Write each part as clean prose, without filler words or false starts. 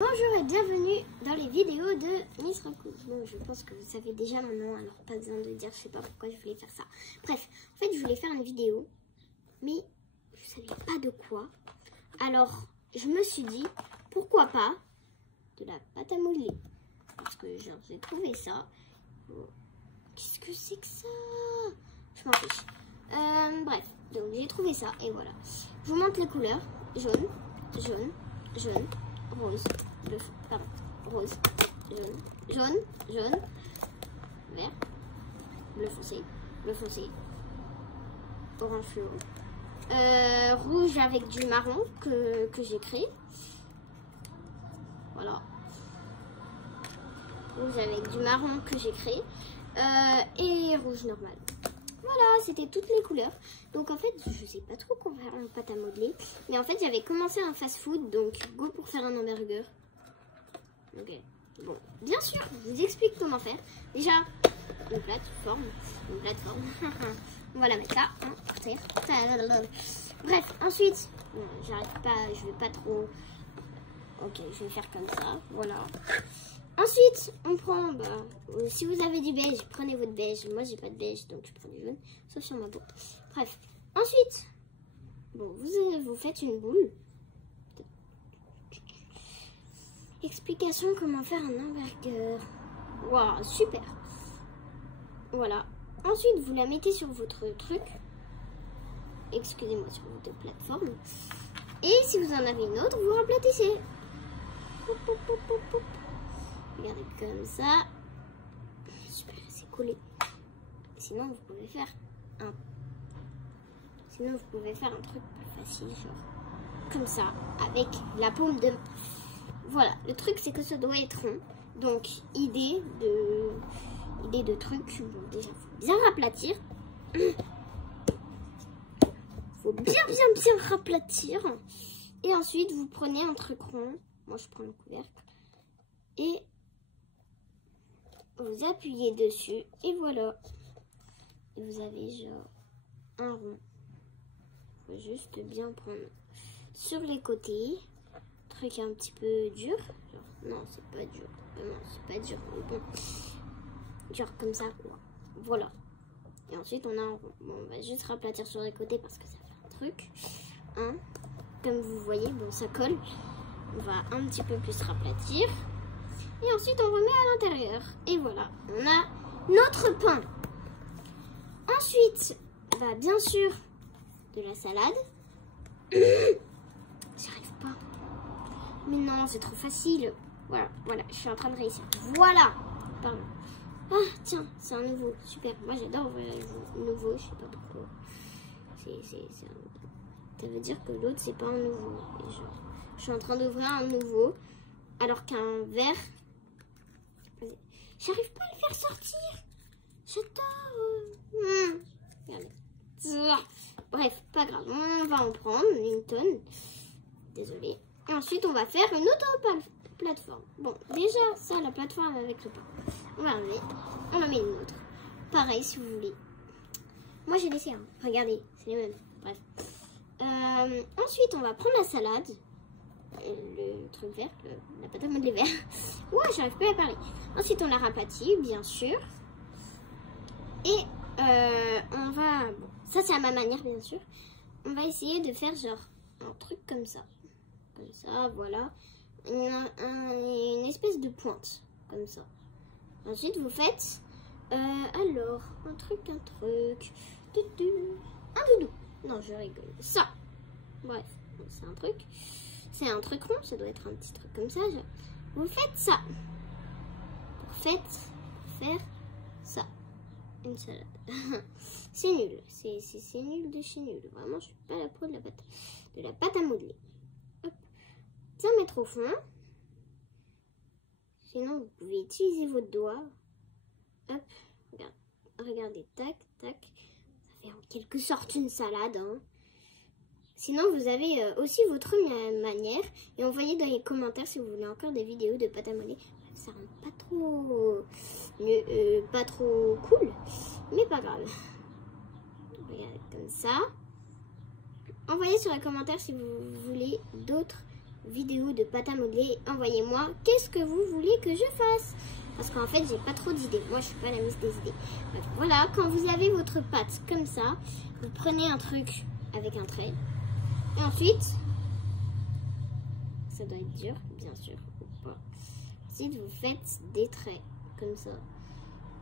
Bonjour et bienvenue dans les vidéos de Miss Rocco. Bon, je pense que vous savez déjà mon nom, alors pas besoin de dire, je sais pas pourquoi je voulais faire ça. Bref, en fait je voulais faire une vidéo, mais je savais pas de quoi. Alors, je me suis dit, pourquoi pas de la pâte à modeler. Parce que genre, j'ai trouvé ça. Qu'est-ce que c'est que ça? Je m'en fiche. Bref, donc j'ai trouvé ça et voilà. Je vous montre les couleurs. Jaune, jaune, jaune, rose, bleu, pardon, rose, jaune, jaune, vert, bleu foncé, orange fluo, rouge avec du marron que j'ai créé. Voilà. Rouge avec du marron que j'ai créé. Et rouge normal. Voilà, c'était toutes les couleurs. Donc en fait, je sais pas trop comment faire une pâte à modeler. Mais en fait, j'avais commencé un fast-food, donc go pour faire un hamburger. Ok. Bon, bien sûr, je vous explique comment faire. Déjà, une plateforme. On va la mettre là, hein, par terre. Bref, ensuite, j'arrête pas, je vais pas trop. Ok, je vais faire comme ça, voilà. Ensuite, on prend, si vous avez du beige, prenez votre beige. Moi, j'ai pas de beige, donc je prends du jaune, sauf sur ma peau. Bref, ensuite, bon, vous faites une boule. Explication comment faire un hamburger. Waouh, super. Voilà. Ensuite, vous la mettez sur votre truc. Excusez-moi, sur votre plateforme. Et si vous en avez une autre, vous remplacez. Regardez comme ça. Super, c'est collé. Sinon, vous pouvez faire un truc plus facile, genre comme ça, avec la paume de main. Voilà, le truc c'est que ça doit être rond. Donc, idée de truc. Bon, déjà, faut bien raplatir. Faut bien raplatir. Et ensuite, vous prenez un truc rond. Moi, je prends le couvercle. Et vous appuyez dessus et voilà. Et vous avez genre un rond. Il faut juste bien prendre sur les côtés. Truc un petit peu dur. Genre, non, c'est pas dur. Non, c'est pas dur. Mais bon. Genre comme ça, quoi. Voilà. Et ensuite, on a un rond. Bon, on va juste raplatir sur les côtés parce que ça fait un truc. Hein. Comme vous voyez, bon, ça colle. On va un petit peu plus raplatir. Et ensuite, on remet à l'intérieur. Et voilà, on a notre pain. Ensuite, bien sûr, de la salade. J'arrive pas. Mais non, c'est trop facile. Voilà, je suis en train de réussir. Voilà. Pardon. Ah, tiens, c'est un nouveau. Super. Moi, j'adore ouvrir les nouveaux. Je sais pas pourquoi. Ça veut dire que l'autre, c'est pas un nouveau. Et genre, je suis en train d'ouvrir un nouveau. Alors qu'un vert... J'arrive pas à le faire sortir. J'adore. Regardez. Bref, pas grave. On va en prendre une tonne. Désolée. Et ensuite, on va faire une autre plateforme. Bon, déjà, ça, la plateforme avec le pain. On va enlever. On en met une autre. Pareil, si vous voulez. Moi, j'ai laissé un. Regardez, c'est les mêmes. Bref. Ensuite, on va prendre la salade. Le truc vert, la pâte à modeler vert. Ouais, j'arrive pas à parler. Ensuite, on la raplatit, bien sûr. Et on va... Bon, ça, c'est à ma manière, bien sûr. On va essayer de faire genre un truc comme ça. Comme ça, voilà. Une espèce de pointe. Comme ça. Ensuite, vous faites... alors, un truc. Un doudou. Non, je rigole. Ça. Bref, c'est un truc. C'est un truc rond, ça doit être un petit truc comme ça. Vous faites ça. Vous faites faire ça. Une salade. C'est nul. C'est nul de chez nul. Vraiment, je suis pas la pro de la pâte à modeler. Hop. Bien mettre au fond. Sinon, vous pouvez utiliser votre doigt. Hop. Regardez. Tac, tac. Ça fait en quelque sorte une salade, hein. Sinon, vous avez aussi votre manière. Et envoyez dans les commentaires si vous voulez encore des vidéos de pâte à modeler. Ça rend pas trop... pas trop cool. Mais pas grave. Regardez comme ça. Envoyez sur les commentaires si vous voulez d'autres vidéo de pâte à modeler, envoyez-moi qu'est-ce que vous voulez que je fasse. Parce qu'en fait, j'ai pas trop d'idées. Moi, je suis pas la miss des idées. Bref, voilà, quand vous avez votre pâte comme ça, vous prenez un truc avec un trait. Et ensuite, ça doit être dur, bien sûr, ou pas. Ensuite, vous faites des traits comme ça.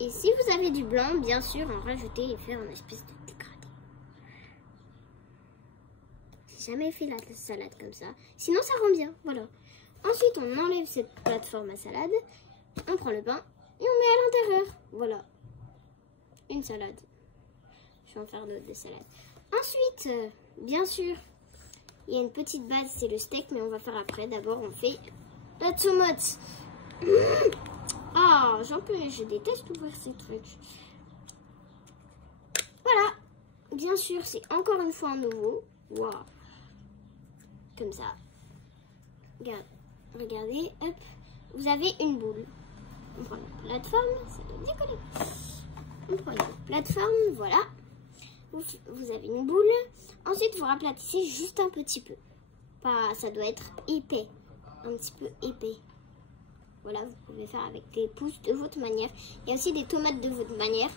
Et si vous avez du blanc, bien sûr, en rajouter et faire une espèce de dégradé. J'ai jamais fait la salade comme ça. Sinon, ça rend bien, voilà. Ensuite, on enlève cette plateforme à salade. On prend le pain et on met à l'intérieur. Voilà. Une salade. Je vais en faire d'autres des salades. Ensuite, bien sûr, il y a une petite base, c'est le steak, mais on va faire après. D'abord, on fait la tomate. Ah, j'en peux, je déteste ouvrir ces trucs. Voilà. Bien sûr, c'est encore une fois un nouveau. Waouh. Comme ça. Regardez, hop. Vous avez une boule. On prend une plateforme, ça doit décoller. On prend une plateforme, voilà. Vous avez une boule. Ensuite, vous raplatissez juste un petit peu. Pas, ça doit être épais. Un petit peu épais. Voilà, vous pouvez faire avec les pouces de votre manière. Il y a aussi des tomates de votre manière.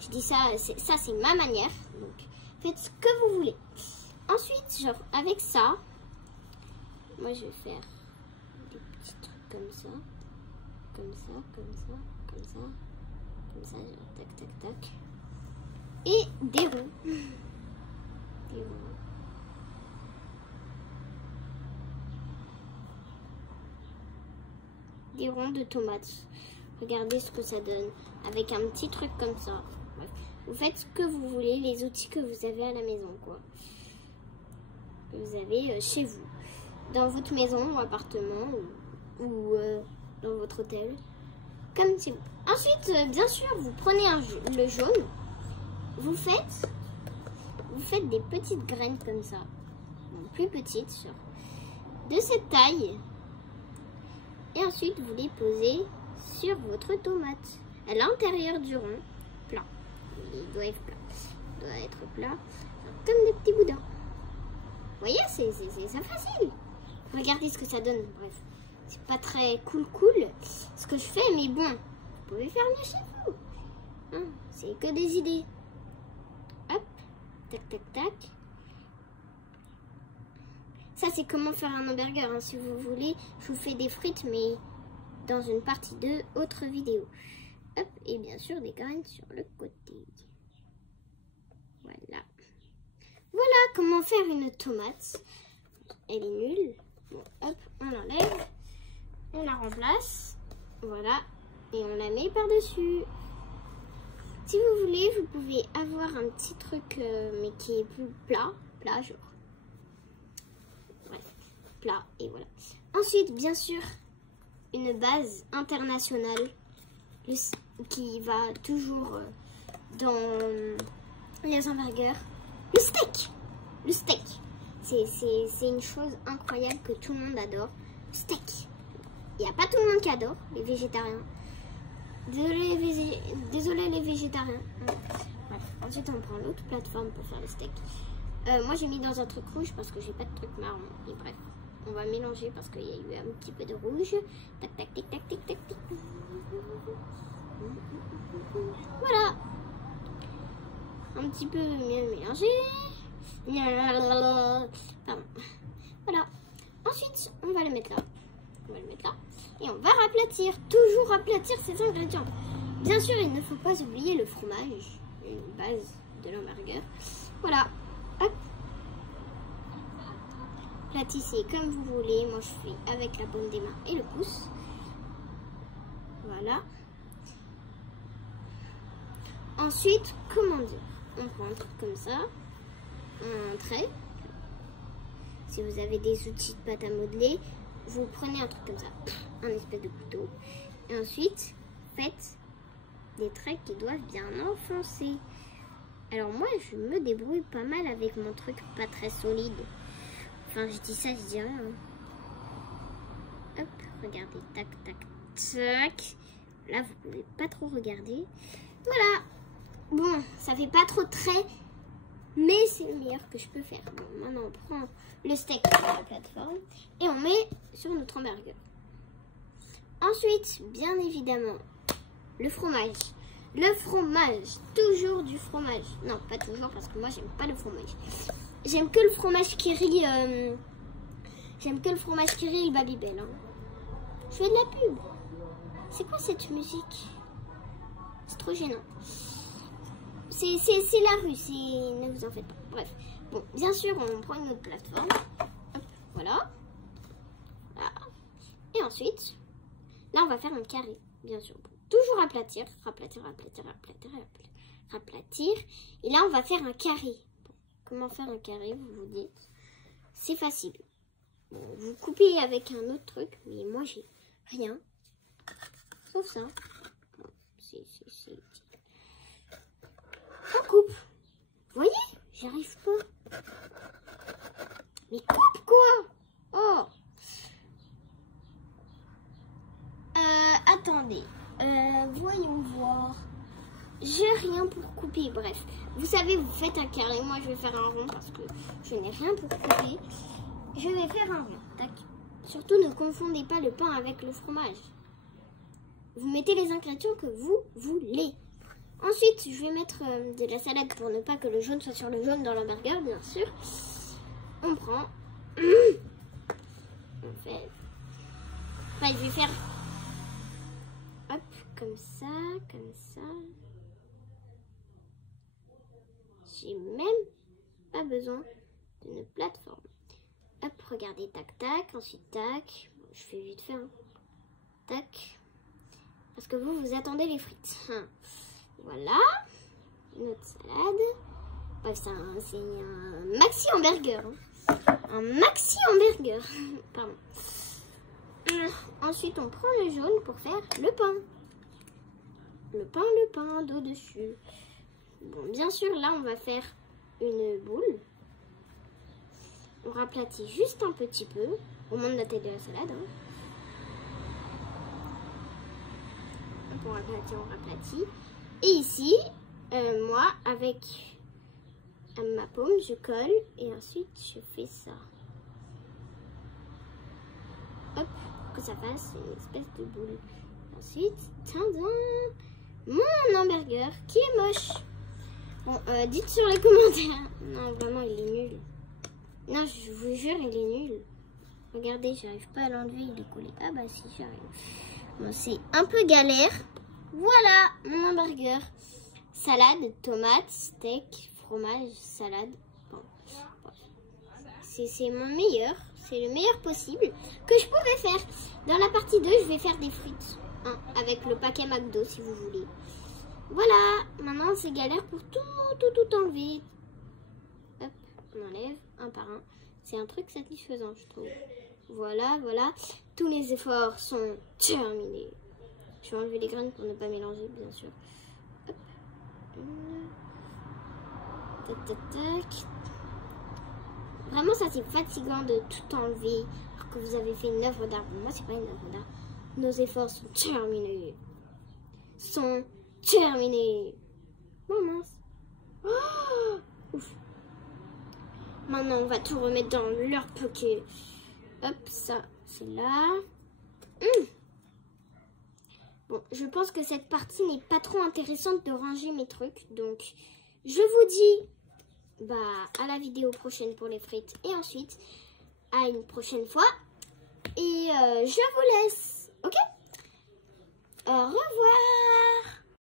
Je dis ça, c'est ma manière. Donc, faites ce que vous voulez. Ensuite, genre, avec ça, moi, je vais faire des petits trucs comme ça. Comme ça, comme ça, comme ça. Comme ça, tac, tac, tac. Et des ronds. Des ronds. Des ronds de tomates. Regardez ce que ça donne. Avec un petit truc comme ça. Bref. Vous faites ce que vous voulez, les outils que vous avez à la maison, quoi. Que vous avez chez vous. Dans votre maison ou appartement ou dans votre hôtel. Comme si vous... Ensuite, bien sûr, vous prenez le jaune. Vous faites des petites graines comme ça. Donc, plus petites, de cette taille. Et ensuite, vous les posez sur votre tomate. À l'intérieur du rond, plat. Il doit être plat. Il doit être plat. Comme des petits boudins. Vous voyez, c'est ça facile. Regardez ce que ça donne. Bref, c'est pas très cool ce que je fais, mais bon, vous pouvez faire mieux chez vous. Hein, c'est que des idées. Hop, tac, tac, tac. Ça, c'est comment faire un hamburger. Hein. Si vous voulez, je vous fais des frites, mais dans une partie de autre vidéo. Hop, et bien sûr, des graines sur le côté. Voilà. Voilà comment faire une tomate. Elle est nulle. Bon, hop, on l'enlève. On la remplace. Voilà. Et on la met par-dessus. Si vous voulez, vous pouvez avoir un petit truc, mais qui est plus plat. Plat, genre. Bref, plat, et voilà. Ensuite, bien sûr, une base internationale qui va toujours dans les hamburgers. Le steak. Le steak. C'est une chose incroyable que tout le monde adore. Le steak. Il n'y a pas tout le monde qui adore, les végétariens. Désolé les végétariens. Bref, ensuite on prend l'autre plateforme pour faire le steak. Moi j'ai mis dans un truc rouge parce que j'ai pas de truc marron. Et bref, on va mélanger parce qu'il y a eu un petit peu de rouge. Tac, tac, tic, tac, tic, tac, tic. Voilà. Un petit peu mieux mélangé. Pardon. Voilà. Ensuite, on va le mettre là. On va le mettre là. Et on va raplatir. Toujours raplatir ces ingrédients. Bien sûr, il ne faut pas oublier le fromage. Une base de l'hamburger. Voilà. Hop. Platissez comme vous voulez. Moi, je fais avec la paume des mains et le pouce. Voilà. Ensuite, comment dire? On prend un truc comme ça. Un trait. Si vous avez des outils de pâte à modeler, vous prenez un truc comme ça, un espèce de couteau. Et ensuite, faites des traits qui doivent bien enfoncer. Alors moi, je me débrouille pas mal avec mon truc pas très solide. Enfin, je dis ça, je dis rien. Hop, regardez, tac, tac, tac. Là, vous pouvez pas trop regarder. Voilà. Bon, ça fait pas trop de traits. mais c'est le meilleur que je peux faire. Bon, maintenant, on prend le steak sur la plateforme et on met sur notre hamburger. Ensuite, bien évidemment, le fromage. Le fromage, toujours du fromage. Non, pas toujours, parce que moi, j'aime pas le fromage. J'aime que le fromage Kiri. J'aime que le fromage Kiri et le Babybel. Hein. Je fais de la pub. C'est quoi cette musique? C'est trop gênant. C'est la rue, ne vous en faites pas. Bref. Bon, bien sûr, on prend une autre plateforme. Hop, voilà. Voilà. Et ensuite, là, on va faire un carré, bien sûr. Toujours aplatir, raplatir, raplatir, raplatir, raplatir. Et là, on va faire un carré. Bon, comment faire un carré, vous vous dites? C'est facile. Bon, vous coupez avec un autre truc, mais moi, j'ai rien. Sauf ça. Bon, on coupe. Vous voyez? J'arrive pas. Mais coupe quoi? Oh. Attendez. Voyons voir. J'ai rien pour couper. Bref. Vous savez, vous faites un carré. Moi, je vais faire un rond parce que je n'ai rien pour couper. Je vais faire un rond. Tac. Surtout, ne confondez pas le pain avec le fromage. Vous mettez les ingrédients que vous voulez. Ensuite, je vais mettre de la salade pour ne pas que le jaune soit sur le jaune dans l'hamburger, bien sûr. On prend. On fait. Enfin, je vais faire. Hop, comme ça, comme ça. J'ai même pas besoin d'une plateforme. Hop, regardez, tac, tac. Ensuite, tac. Bon, je fais vite fait. Hein. Tac. Parce que vous attendez les frites. Voilà. Notre salade. Bref, c'est un maxi hamburger. Hein. Un maxi hamburger. Pardon. Ensuite, on prend le jaune pour faire le pain. Le pain d'au-dessus. Bon, bien sûr, là, on va faire une boule. On raplatit juste un petit peu. Au moins de la tête de la salade. Hein. On raplatit. Et ici, moi, avec ma paume, je colle. Et ensuite, je fais ça. Hop, que ça fasse une espèce de boule. Ensuite, tadam, mon hamburger qui est moche. Bon, dites sur les commentaires. Non, vraiment, il est nul. Non, je vous jure, il est nul. Regardez, j'arrive pas à l'enlever, il est collé. Ah bah si, j'arrive. Bon, c'est un peu galère. Voilà, mon hamburger. Salade, tomate, steak, fromage, salade. Bon. C'est mon meilleur. C'est le meilleur possible que je pouvais faire. Dans la partie 2, je vais faire des frites. Hein, avec le paquet McDo, si vous voulez. Voilà. Maintenant, c'est galère pour tout enlever. Hop, on enlève un par un. C'est un truc satisfaisant, je trouve. Voilà, voilà. Tous les efforts sont terminés. Je vais enlever les graines pour ne pas mélanger, bien sûr. Hop. Tac, tac, tac. Vraiment, ça c'est fatigant de tout enlever alors que vous avez fait une œuvre d'art. Moi, c'est pas une œuvre d'art. Nos efforts sont terminés. Sont terminés. Oh mince. Oh, ouf. Maintenant, on va tout remettre dans leur pocket. Hop, ça, c'est là. Bon, je pense que cette partie n'est pas trop intéressante de ranger mes trucs. Donc, je vous dis à la vidéo prochaine pour les frites. Et ensuite, à une prochaine fois. Et je vous laisse. Ok? Au revoir.